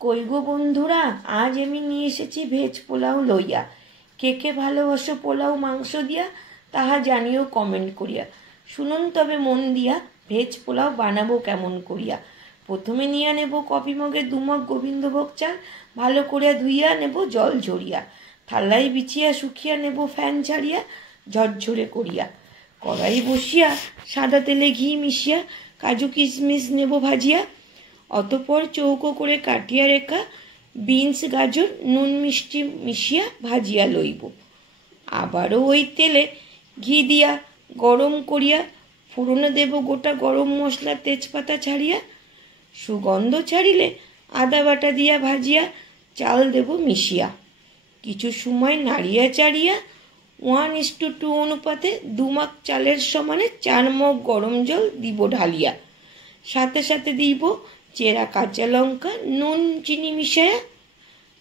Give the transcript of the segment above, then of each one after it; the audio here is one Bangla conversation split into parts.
কই গো বন্ধুরা, আজ আমি নিয়ে এসেছি ভেজ পোলাও লইয়া। কে কে ভালোবাসো পোলাও মাংস দিয়া, তাহা জানিও কমেন্ট করিয়া। শুনুন তবে মন দিয়া, ভেজ পোলাও বানাবো কেমন করিয়া। প্রথমে নিয়ে নেব কফি মগে 2 মগ গোবিন্দভোগ চাল, ভালো করে ধুইয়া নেব জল ঝরিয়া। থালায় বিছিয়া শুকিয়া নেব ফ্যান ছাড়িয়া, ঝরঝরে করিয়া। কড়াই বসিয়া সাদা তেলে ঘি মিশিয়া, কাজু কিশমিশ নেব ভাজিয়া। অতঃপর চৌকো করে কাটিয়া রেখা বিনস গাজর নুন মিষ্টি মিশিয়া ভাজিয়া লইব। আবারও ওই তেলে ঘি দিয়া গরম করিয়া ফোড়নে দেব গোটা গরম মশলা তেজপাতা ছাড়িয়া। সুগন্ধ ছাড়িলে আদা বাটা দিয়া ভাজিয়া চাল দেব মিশিয়া। কিছু সময় নাড়িয়া চাড়িয়া 1:2 অনুপাতে 2 মগ চালের সমানে 4 মগ গরম জল দিব ঢালিয়া। সাথে সাথে দিব চেরা কাঁচা লঙ্কা নুন চিনি মিশায়া।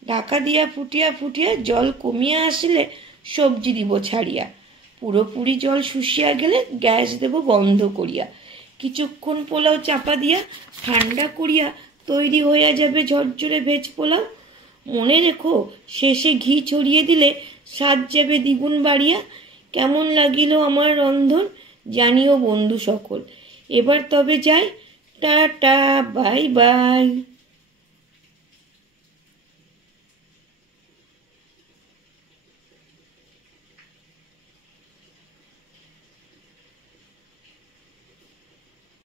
ঢাকা দিয়া ফুটিয়া ফুটিয়া জল কমিয়া আসলে সবজি দিব ছাড়িয়া। পুরোপুরি জল শুষিয়া গেলে গ্যাস দেব বন্ধ করিয়া। কিছুক্ষণ পোলাও চাপা দিয়া ঠান্ডা করিয়া তৈরি হইয়া যাবে ঝরঝরে ভেজ পোলাও। মনে রেখো, শেষে ঘি ছড়িয়ে দিলে স্বাদ যাবে দ্বিগুণ বাড়িয়া। কেমন লাগিল আমার রন্ধন জানিও বন্ধু সকল। এবার তবে যাই, টাটা, বাই বাই।